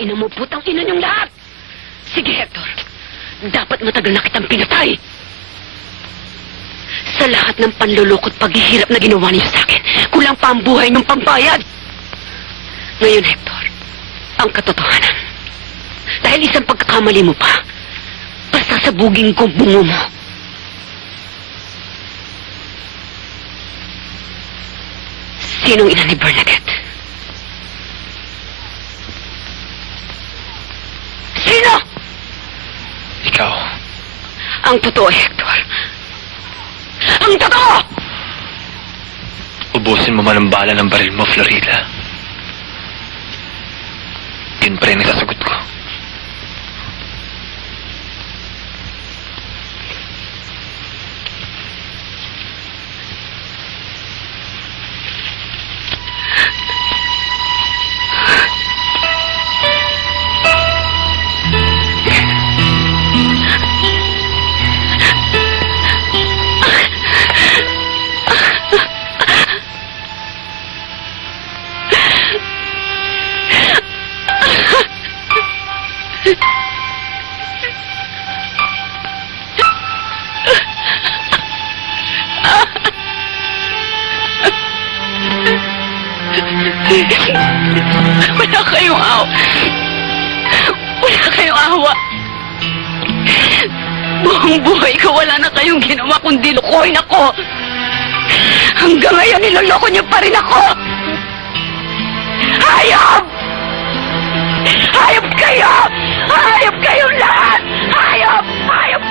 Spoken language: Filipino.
ina mo, putang ina niyong lahat! Sige, Hector. Dapat matagal na kitang pinatay. Sa lahat ng panlulukot paghihirap na ginawa niyo sa akin, kulang pa ang buhay niyong pambayad. Ngayon, Hector, ang katotohanan. Dahil isang pagkakamali mo pa, pasasabugin ko bungo mo. Sinong ina ni Bernadette? Sino? Ikaw. Ang totoo, Hector. Ang totoo! Ubusin mo man ang bala ng baril mo, Florida. Yun pa rin ang sasagot ko. Wala kayong awa. Wala kayong awa. Buong buhay ko wala na kayong ginawa kundi lukuhin ako. Hanggang ngayon niloloko niyo pa rin ako. Hayop! Hayop kayo! Hayop kayong lahat! Hayop! Hayop